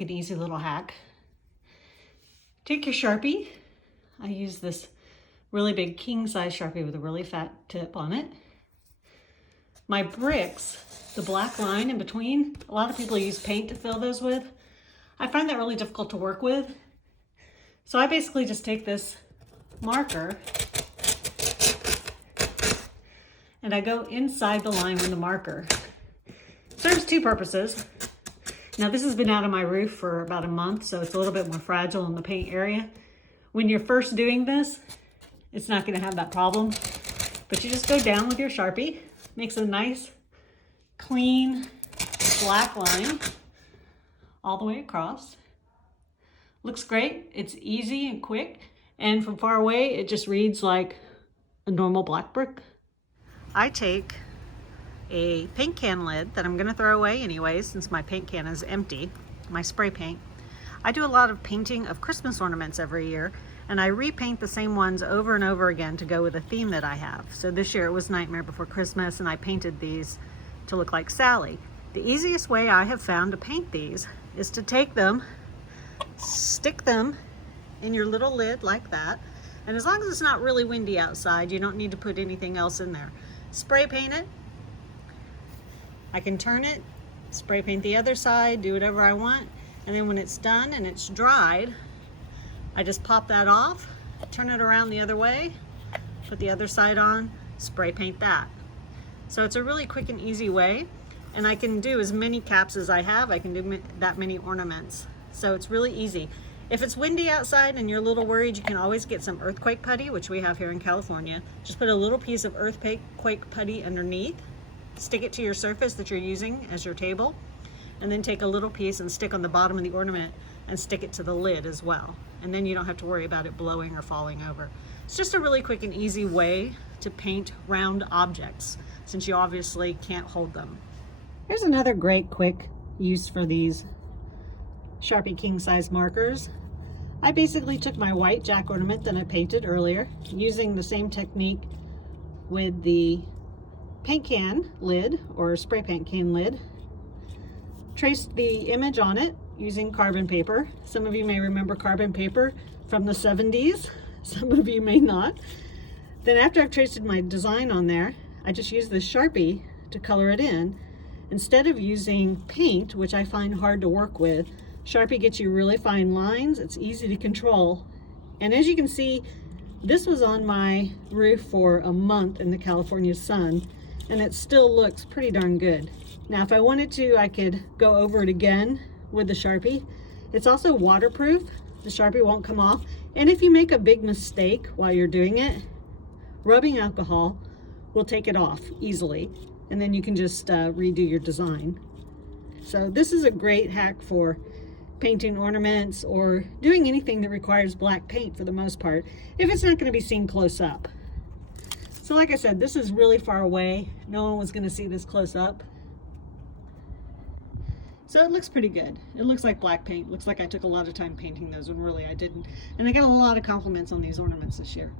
quick and easy little hack. Take your Sharpie. I use this really big king size Sharpie with a really fat tip on it. My bricks, the black line in between, a lot of people use paint to fill those with. I find that really difficult to work with. So I basically just take this marker and I go inside the line with the marker. Serves two purposes. Now this has been out of my roof for about a month, so it's a little bit more fragile in the paint area. When you're first doing this, it's not gonna have that problem. But you just go down with your Sharpie, makes a nice, clean, black line all the way across. Looks great, it's easy and quick, and from far away, it just reads like a normal black brick. I take a paint can lid that I'm gonna throw away anyways since my paint can is empty, my spray paint. I do a lot of painting of Christmas ornaments every year, and I repaint the same ones over and over again to go with a theme that I have. So this year it was Nightmare Before Christmas, and I painted these to look like Sally. The easiest way I have found to paint these is to take them, stick them in your little lid like that, and as long as it's not really windy outside, you don't need to put anything else in there. Spray paint it. I can turn it, spray paint the other side, do whatever I want, and then when it's done and it's dried, I just pop that off, turn it around the other way, put the other side on, spray paint that. So it's a really quick and easy way, and I can do as many caps as I have. I can do that many ornaments. So it's really easy. If it's windy outside and you're a little worried, you can always get some earthquake putty, which we have here in California. Just put a little piece of earthquake putty underneath, stick it to your surface that you're using as your table, and then take a little piece and stick on the bottom of the ornament and stick it to the lid as well. And then you don't have to worry about it blowing or falling over. It's just a really quick and easy way to paint round objects, since you obviously can't hold them. Here's another great quick use for these Sharpie king size markers. I basically took my white jack ornament that I painted earlier, using the same technique with the paint can lid or spray paint can lid. Traced the image on it using carbon paper. Some of you may remember carbon paper from the 70s. Some of you may not. Then after I've traced my design on there, I just use this Sharpie to color it in. Instead of using paint, which I find hard to work with, Sharpie gets you really fine lines. It's easy to control. And as you can see, this was on my roof for a month in the California sun, and it still looks pretty darn good. Now, if I wanted to, I could go over it again with the Sharpie. It's also waterproof. The Sharpie won't come off. And if you make a big mistake while you're doing it, rubbing alcohol will take it off easily. And then you can just redo your design. So this is a great hack for painting ornaments or doing anything that requires black paint for the most part, if it's not going to be seen close up. So like I said, this is really far away. No one was going to see this close up. So it looks pretty good. It looks like black paint. Looks like I took a lot of time painting those when really I didn't. And I got a lot of compliments on these ornaments this year.